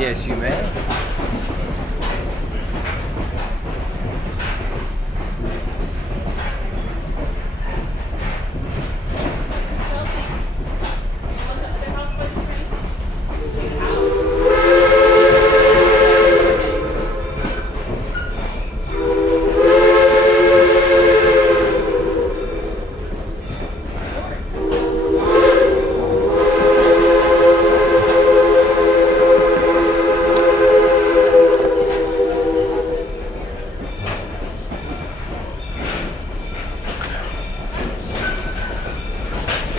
Yes, you may.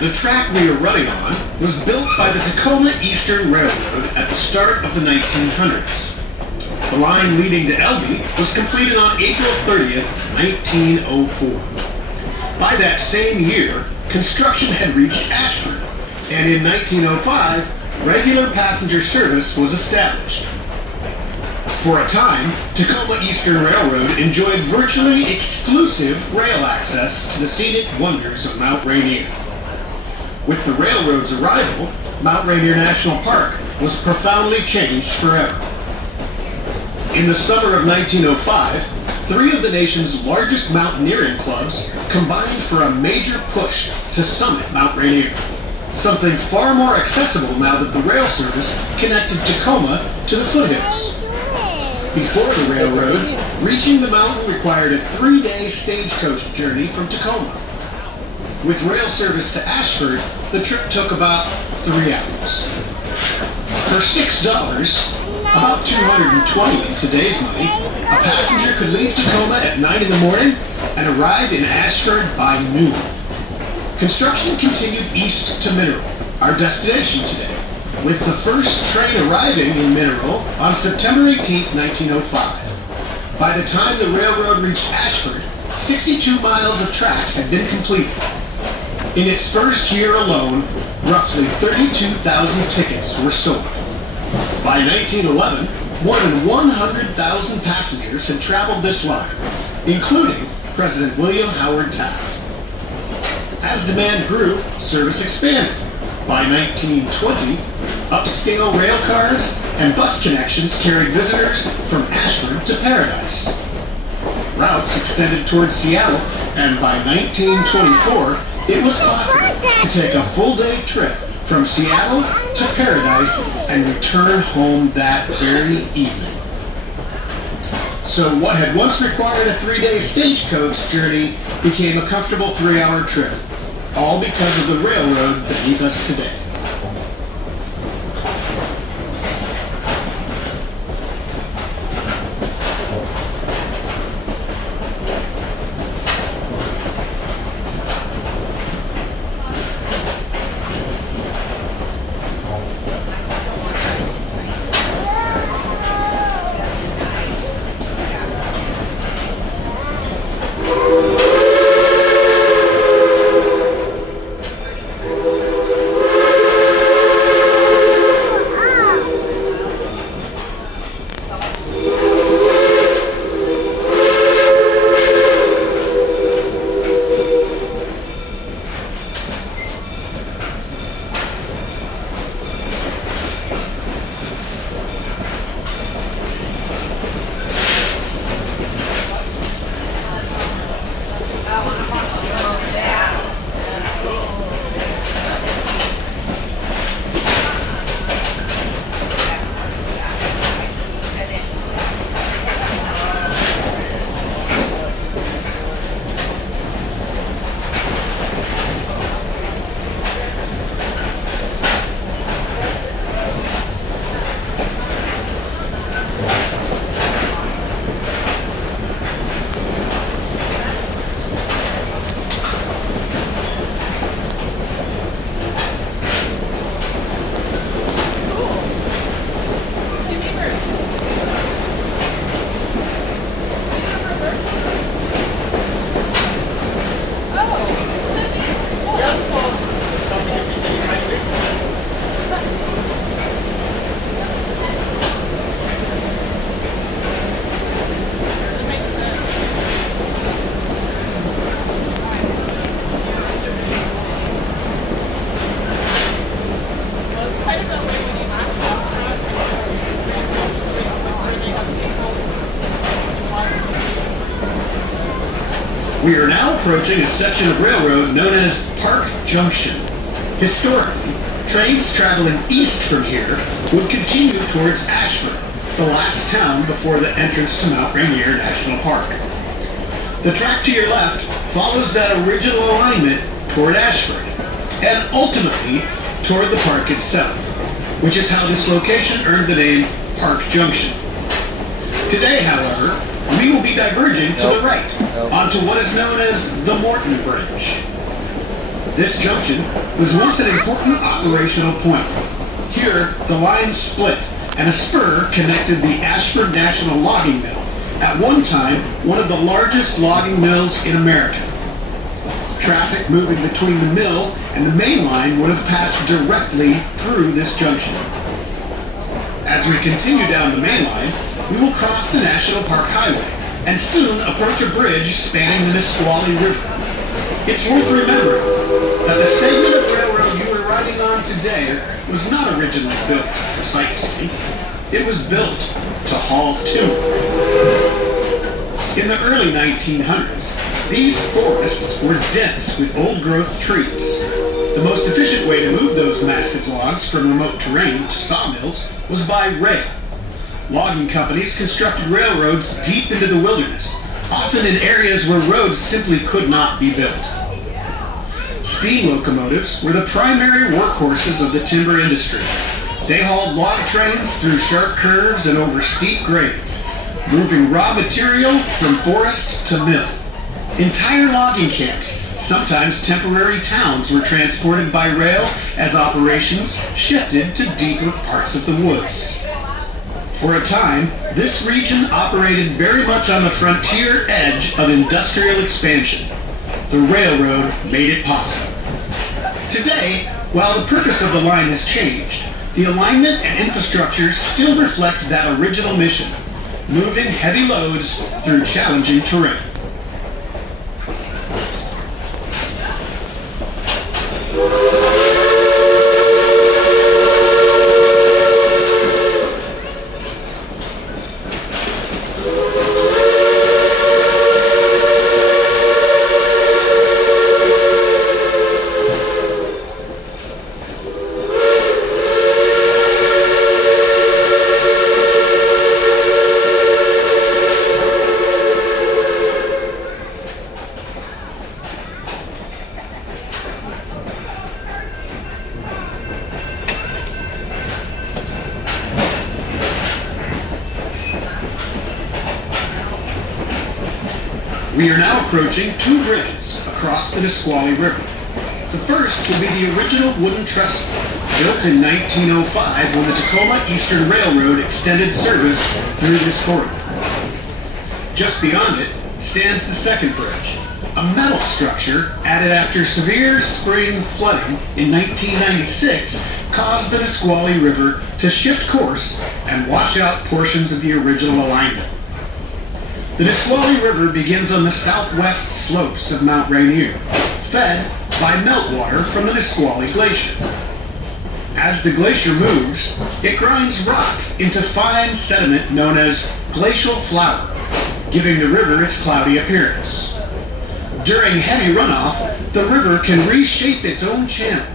The track we are running on was built by the Tacoma Eastern Railroad at the start of the 1900s. The line leading to Elbe was completed on April 30th, 1904. By that same year, construction had reached Ashford, and in 1905, regular passenger service was established. For a time, Tacoma Eastern Railroad enjoyed virtually exclusive rail access to the scenic wonders of Mount Rainier. With the railroad's arrival, Mount Rainier National Park was profoundly changed forever. In the summer of 1905, three of the nation's largest mountaineering clubs combined for a major push to summit Mount Rainier, something far more accessible now that the rail service connected Tacoma to the foothills. Before the railroad, reaching the mountain required a 3-day stagecoach journey from Tacoma. With rail service to Ashford, the trip took about 3 hours. For $6, about $220 in today's money, a passenger could leave Tacoma at 9 in the morning and arrive in Ashford by noon. Construction continued east to Mineral, our destination today, with the first train arriving in Mineral on September 18, 1905. By the time the railroad reached Ashford, 62 miles of track had been completed. In its first year alone, roughly 32,000 tickets were sold. By 1911, more than 100,000 passengers had traveled this line, including President William Howard Taft. As demand grew, service expanded. By 1920, upscale rail cars and bus connections carried visitors from Ashford to Paradise. Routes extended towards Seattle, and by 1924, it was possible to take a full-day trip from Seattle to Paradise and return home that very evening. So what had once required a 3-day stagecoach journey became a comfortable 3-hour trip, all because of the railroad beneath us today. We are now approaching a section of railroad known as Park Junction. Historically, trains traveling east from here would continue towards Ashford, the last town before the entrance to Mount Rainier National Park. The track to your left follows that original alignment toward Ashford, and ultimately toward the park itself, which is how this location earned the name Park Junction. Today, however, we will be diverging to the right onto what is known as the Morton Bridge. This junction was once an important operational point. Here, the line split and a spur connected the Ashford National Logging Mill, at one time one of the largest logging mills in America. Traffic moving between the mill and the main line would have passed directly through this junction. As we continue down the main line, we will cross the National Park Highway and soon approach a bridge spanning the Nisqually River. It's worth remembering that the segment of railroad you are riding on today was not originally built for sightseeing. It was built to haul timber. In the early 1900s, these forests were dense with old-growth trees. The most efficient way to move those massive logs from remote terrain to sawmills was by rail. Logging companies constructed railroads deep into the wilderness, often in areas where roads simply could not be built. Steam locomotives were the primary workhorses of the timber industry. They hauled log trains through sharp curves and over steep grades, moving raw material from forest to mill. Entire logging camps, sometimes temporary towns, were transported by rail as operations shifted to deeper parts of the woods. For a time, this region operated very much on the frontier edge of industrial expansion. The railroad made it possible. Today, while the purpose of the line has changed, the alignment and infrastructure still reflect that original mission, moving heavy loads through challenging terrain. We are now approaching two bridges across the Nisqually River. The first will be the original wooden trestle, built in 1905 when the Tacoma Eastern Railroad extended service through this corridor. Just beyond it stands the second bridge, a metal structure added after severe spring flooding in 1996 caused the Nisqually River to shift course and wash out portions of the original alignment. The Nisqually River begins on the southwest slopes of Mount Rainier, fed by meltwater from the Nisqually Glacier. As the glacier moves, it grinds rock into fine sediment known as glacial flour, giving the river its cloudy appearance. During heavy runoff, the river can reshape its own channel,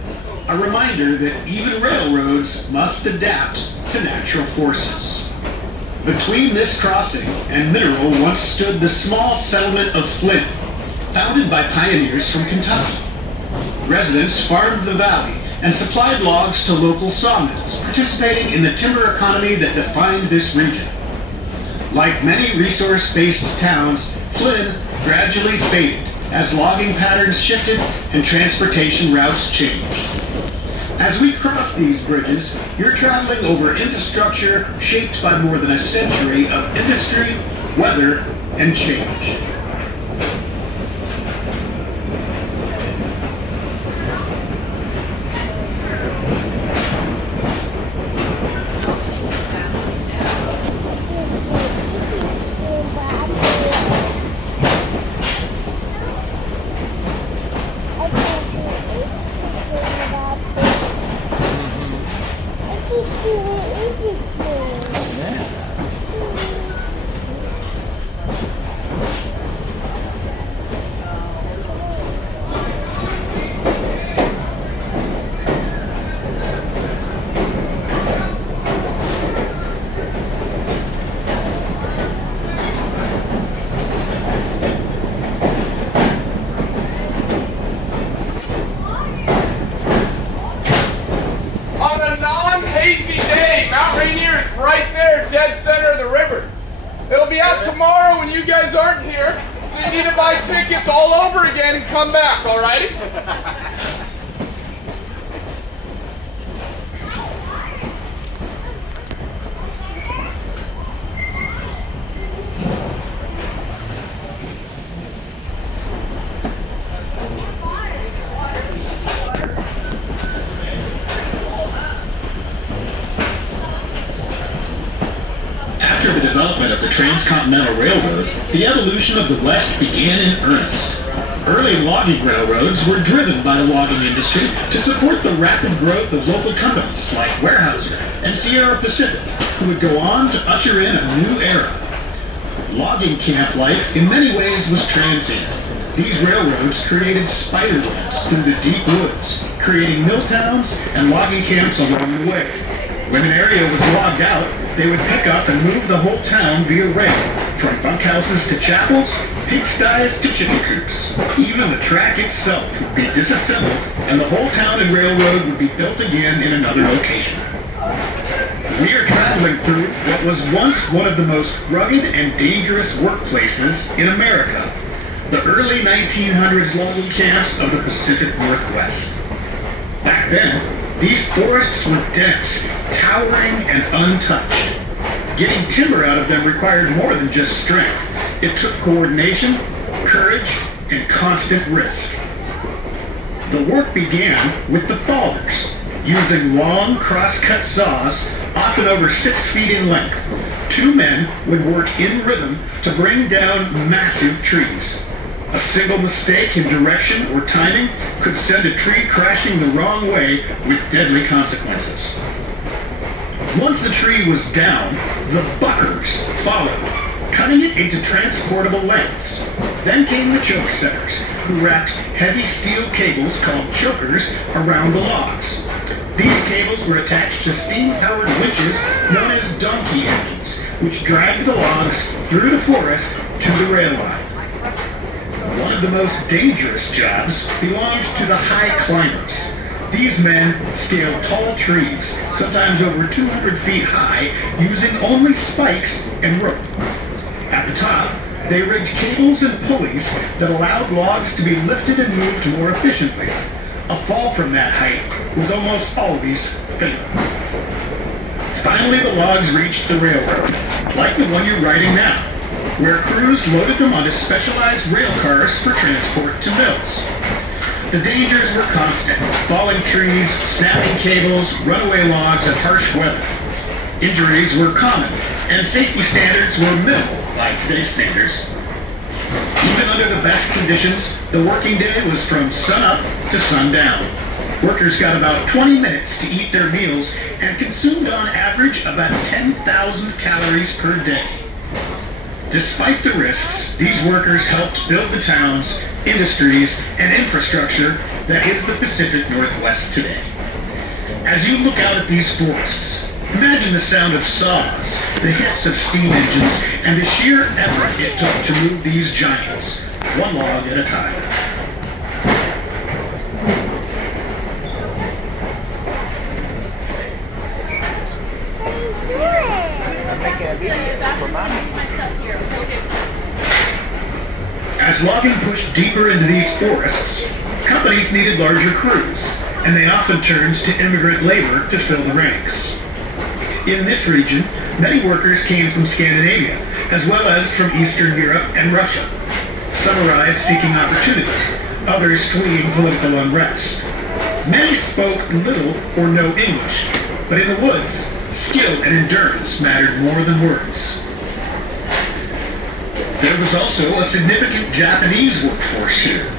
a reminder that even railroads must adapt to natural forces. Between this crossing and Mineral once stood the small settlement of Flint, founded by pioneers from Kentucky. Residents farmed the valley and supplied logs to local sawmills, participating in the timber economy that defined this region. Like many resource-based towns, Flint gradually faded as logging patterns shifted and transportation routes changed. As we cross these bridges, you're traveling over infrastructure shaped by more than a century of industry, weather, and change. Hazy day. Mount Rainier is right there, dead center of the river. It'll be out tomorrow when you guys aren't here, so you need to buy tickets all over again and come back, alrighty? After the development of the Transcontinental Railroad, the evolution of the West began in earnest. Early logging railroads were driven by the logging industry to support the rapid growth of local companies like Weyerhaeuser and Sierra Pacific, who would go on to usher in a new era. Logging camp life in many ways was transient. These railroads created spider webs through the deep woods, creating mill towns and logging camps along the way. When an area was logged out, they would pick up and move the whole town via rail, from bunkhouses to chapels, pigsties to chicken coops. Even the track itself would be disassembled, and the whole town and railroad would be built again in another location. We are traveling through what was once one of the most rugged and dangerous workplaces in America, the early 1900s logging camps of the Pacific Northwest. Back then, these forests were dense, towering, and untouched. Getting timber out of them required more than just strength. It took coordination, courage, and constant risk. The work began with the fathers, using long cross-cut saws, often over 6 feet in length. 2 men would work in rhythm to bring down massive trees. A single mistake in direction or timing could send a tree crashing the wrong way with deadly consequences. Once the tree was down, the buckers followed, cutting it into transportable lengths. Then came the choke setters, who wrapped heavy steel cables called chokers around the logs. These cables were attached to steam-powered winches known as donkey engines, which dragged the logs through the forest to the rail line. One of the most dangerous jobs belonged to the high climbers. These men scaled tall trees, sometimes over 200 feet high, using only spikes and rope. At the top, they rigged cables and pulleys that allowed logs to be lifted and moved more efficiently. A fall from that height was almost always fatal. Finally, the logs reached the railroad, like the one you're riding now, where crews loaded them onto specialized rail cars for transport to mills. The dangers were constant: falling trees, snapping cables, runaway logs, and harsh weather. Injuries were common, and safety standards were minimal by today's standards. Even under the best conditions, the working day was from sunup to sundown. Workers got about 20 minutes to eat their meals and consumed on average about 10,000 calories per day. Despite the risks, these workers helped build the towns, industries, and infrastructure that is the Pacific Northwest today. As you look out at these forests, imagine the sound of saws, the hiss of steam engines, and the sheer effort it took to move these giants, one log at a time. As logging pushed deeper into these forests, companies needed larger crews, and they often turned to immigrant labor to fill the ranks. In this region, many workers came from Scandinavia, as well as from Eastern Europe and Russia. Some arrived seeking opportunity, others fleeing political unrest. Many spoke little or no English, but in the woods, skill and endurance mattered more than words. There was also a significant Japanese workforce here.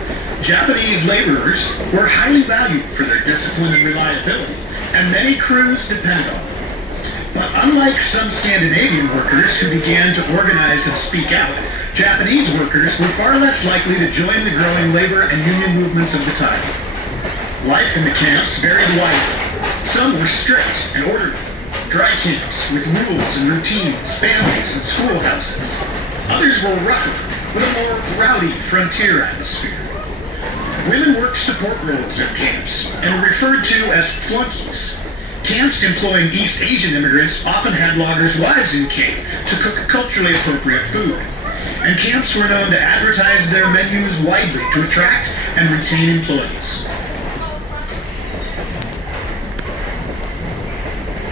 Japanese laborers were highly valued for their discipline and reliability, and many crews depend on them. But unlike some Scandinavian workers who began to organize and speak out, Japanese workers were far less likely to join the growing labor and union movements of the time. Life in the camps varied widely. Some were strict and orderly, dry camps with rules and routines, families and schoolhouses. Others were rougher, with a more rowdy frontier atmosphere. Women worked support roles at camps and were referred to as flunkies. Camps employing East Asian immigrants often had loggers' wives in camp to cook culturally appropriate food. And camps were known to advertise their menus widely to attract and retain employees.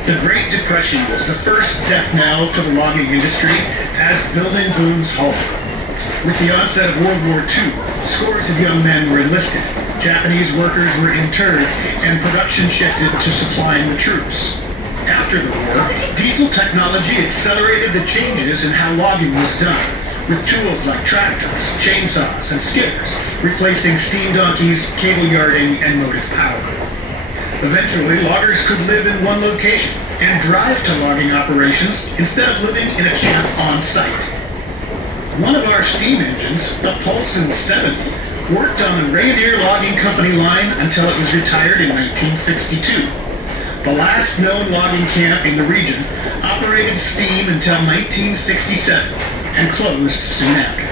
The Great Depression was the first death knell to the logging industry as building booms halted. With the onset of World War II, scores of young men were enlisted, Japanese workers were interred, and production shifted to supplying the troops. After the war, diesel technology accelerated the changes in how logging was done, with tools like tractors, chainsaws, and skidders replacing steam donkeys, cable yarding, and motive power. Eventually, loggers could live in one location and drive to logging operations instead of living in a camp on site. One of our steam engines, the Paulson 70, worked on the Rainier Logging Company line until it was retired in 1962. The last known logging camp in the region operated steam until 1967 and closed soon after.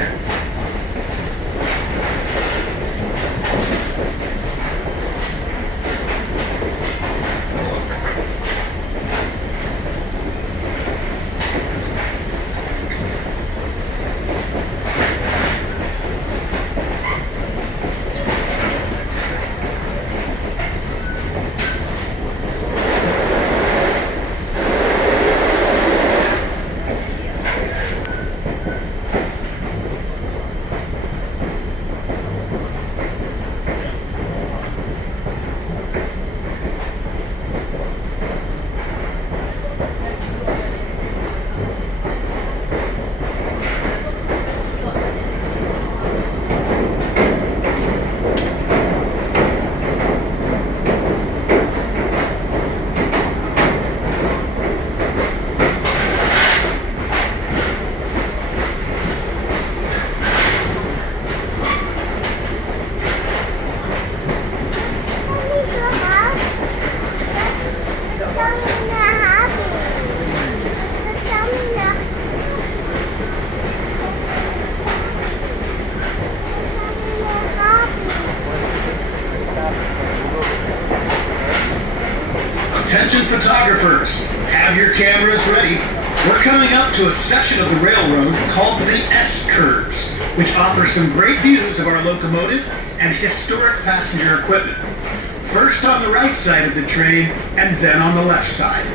Attention photographers, have your cameras ready. We're coming up to a section of the railroad called the S-curves, which offers some great views of our locomotive and historic passenger equipment. First on the right side of the train, and then on the left side.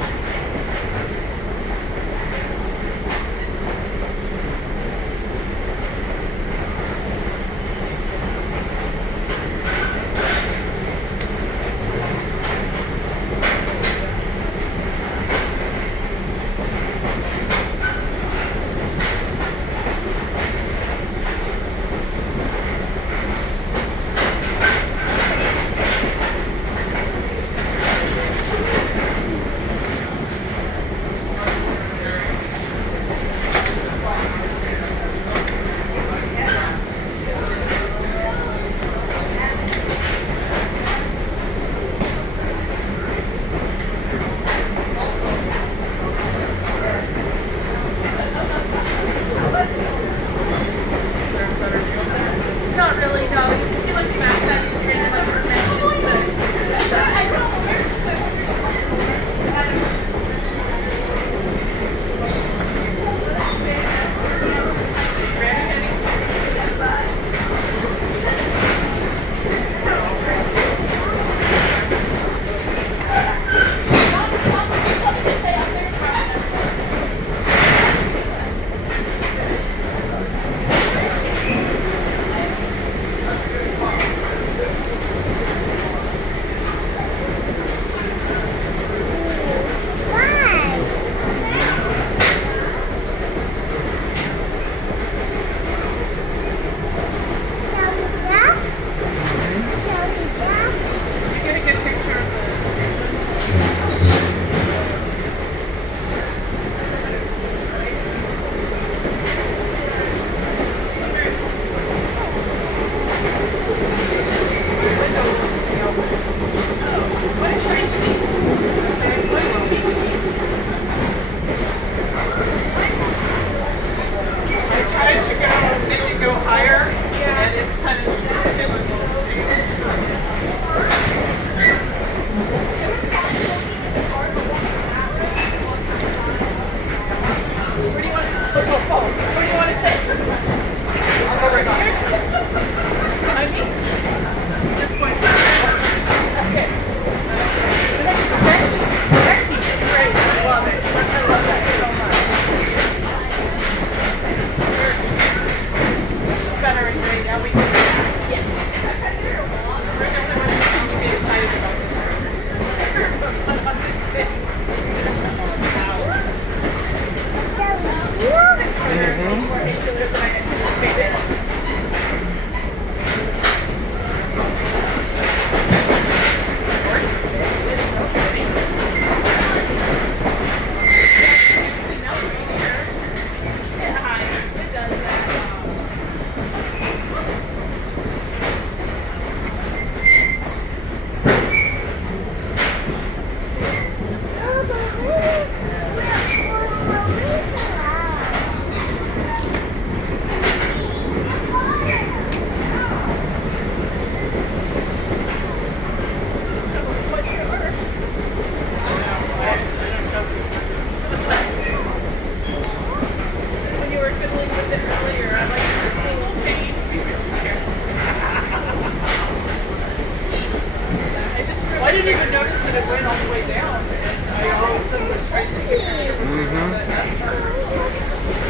didn't even notice that it went all the way down. And I all of a sudden was trying to take a picture with that NASCAR.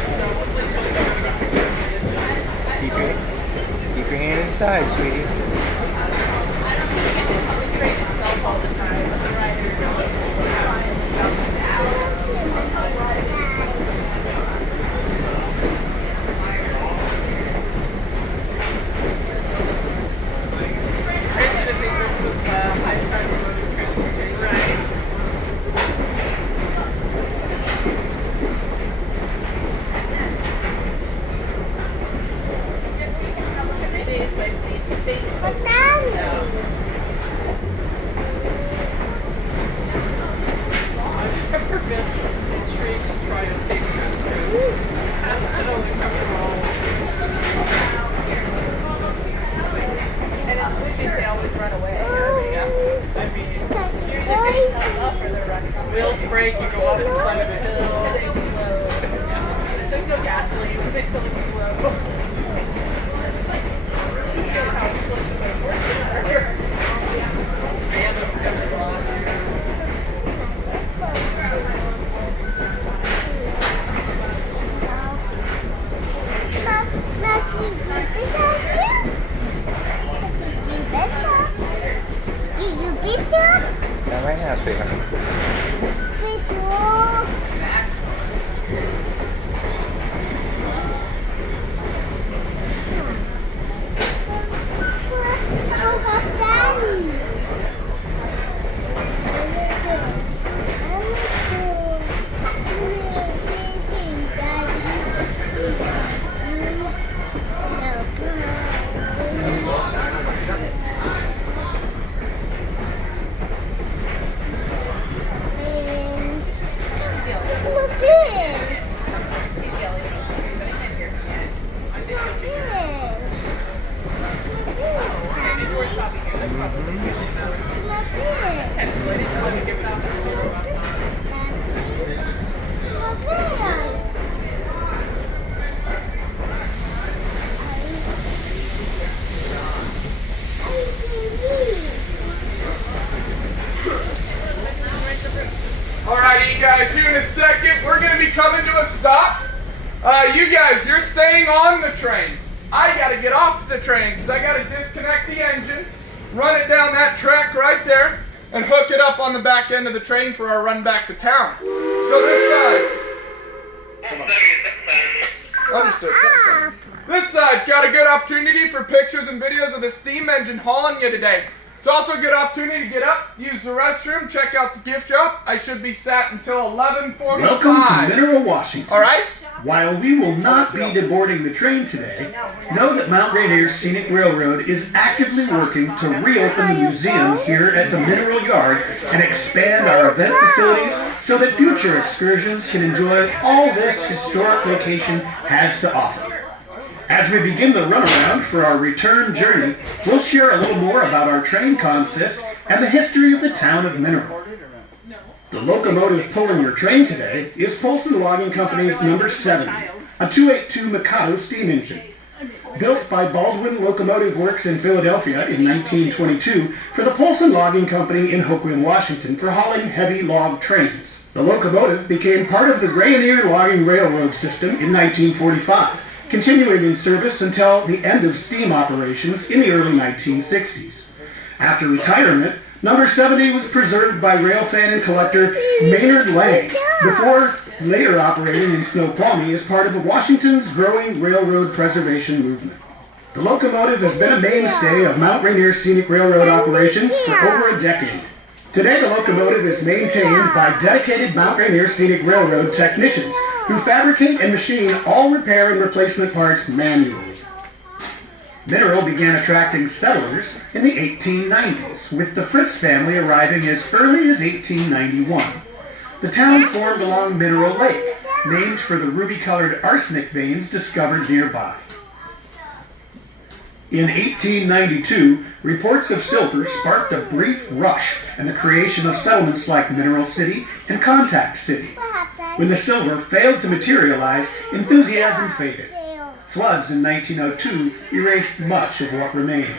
So hopefully it shows everybody. Keep your hand inside, sweetie. I don't think it gets on the train itself all the time. The rider. Crazy to think this was the highest time mode of transportation. Right. Days by state. But Daddy. I've never been intrigued to try a state-cross train. Absolutely comfortable. And in the movies, they always run away. I mean, you're either getting held up or they're running. Wheels break, you go off the side of a hill. They explode. There's no gasoline, but they still explode. How explosive my horses are. Man, it's coming along here. Not right now, sweetheart. Alrighty, you guys, here in a second, we're going to be coming to a stop. You guys, you're staying on the train. I got to get off the train because I got to disconnect the engine, run it down that track right there, and hook it up on the back end of the train for our run back to town. So this side. Come on. Understood. This side's got a good opportunity for pictures and videos of the steam engine hauling you today. It's also a good opportunity to get up, use the restroom, check out the gift shop. I should be sat until 11:45. Welcome to Mineral, Washington. All right? While we will not be deboarding the train today, know that Mount Rainier Scenic Railroad is actively working to reopen the museum here at the Mineral Yard and expand our event facilities so that future excursions can enjoy all this historic location has to offer. As we begin the runaround for our return journey, we'll share a little more about our train consist and the history of the town of Mineral. The locomotive pulling your train today is Polson Logging Company's number 7, a 282 Mikado steam engine. Built by Baldwin Locomotive Works in Philadelphia in 1922 for the Polson Logging Company in Hoquiam, Washington for hauling heavy log trains. The locomotive became part of the Rainier logging railroad system in 1945. Continuing in service until the end of steam operations in the early 1960s. After retirement, number 70 was preserved by rail fan and collector Maynard Lang, before later operating in Snoqualmie as part of Washington's growing railroad preservation movement. The locomotive has been a mainstay of Mount Rainier Scenic Railroad operations for over a decade. Today, the locomotive is maintained by dedicated Mount Rainier Scenic Railroad technicians who fabricate and machine all repair and replacement parts manually. Mineral began attracting settlers in the 1890s, with the Fritz family arriving as early as 1891. The town formed along Mineral Lake, named for the ruby-colored arsenic veins discovered nearby. In 1892, reports of silver sparked a brief rush and the creation of settlements like Mineral City and Contact City. When the silver failed to materialize, enthusiasm faded. Floods in 1902 erased much of what remained.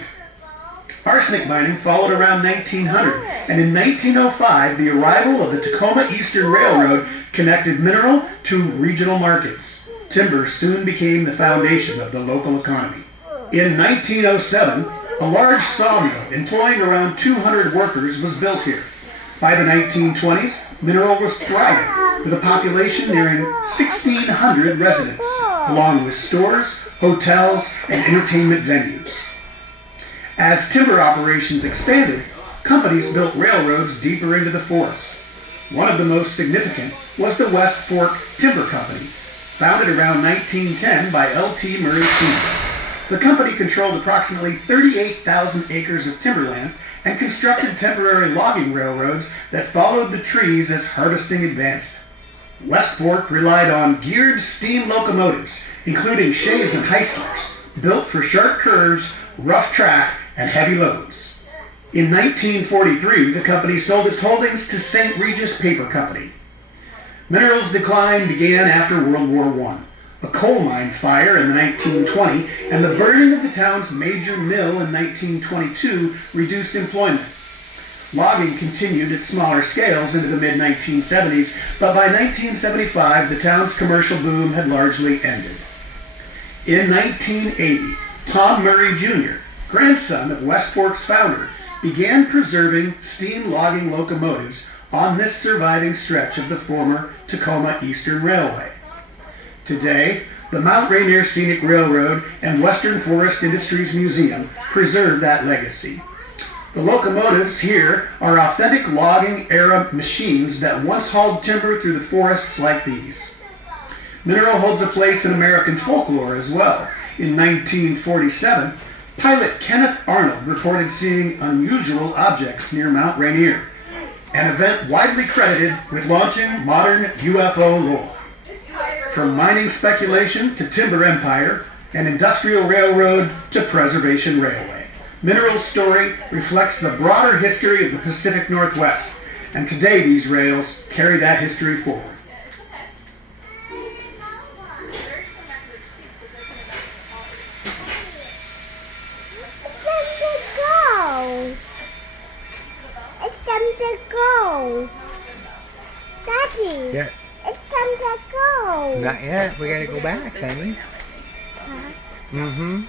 Arsenic mining followed around 1900, and in 1905, the arrival of the Tacoma Eastern Railroad connected mineral to regional markets. Timber soon became the foundation of the local economy. In 1907, a large sawmill employing around 200 workers was built here. By the 1920s, Mineral was thriving, with a population nearing 1,600 residents, along with stores, hotels, and entertainment venues. As timber operations expanded, companies built railroads deeper into the forest. One of the most significant was the West Fork Timber Company, founded around 1910 by L.T. Murray Sr. The company controlled approximately 38,000 acres of timberland and constructed temporary logging railroads that followed the trees as harvesting advanced. West Fork relied on geared steam locomotives, including shays and Heislers, built for sharp curves, rough track, and heavy loads. In 1943, the company sold its holdings to St. Regis Paper Company. Mineral's decline began after World War I. A coal mine fire in 1920 and the burning of the town's major mill in 1922 reduced employment. Logging continued at smaller scales into the mid-1970s, but by 1975 the town's commercial boom had largely ended. In 1980, Tom Murray Jr., grandson of West Fork's founder, began preserving steam logging locomotives on this surviving stretch of the former Tacoma Eastern Railway. Today, the Mount Rainier Scenic Railroad and Western Forest Industries Museum preserve that legacy. The locomotives here are authentic logging era machines that once hauled timber through the forests like these. Mineral holds a place in American folklore as well. In 1947, pilot Kenneth Arnold reported seeing unusual objects near Mount Rainier, an event widely credited with launching modern UFO lore. From mining speculation to timber empire, and industrial railroad to preservation railway, Mineral's story reflects the broader history of the Pacific Northwest, and today these rails carry that history forward. It's time to go. Daddy. Yeah. It's time to go. Not yet. We gotta go back, honey. Mm-hmm.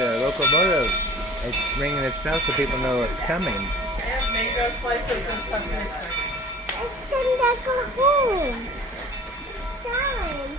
Locomotive. It's ringing its bell so people know it's coming. And mango slices and sesame sticks. It's time to go home. Time.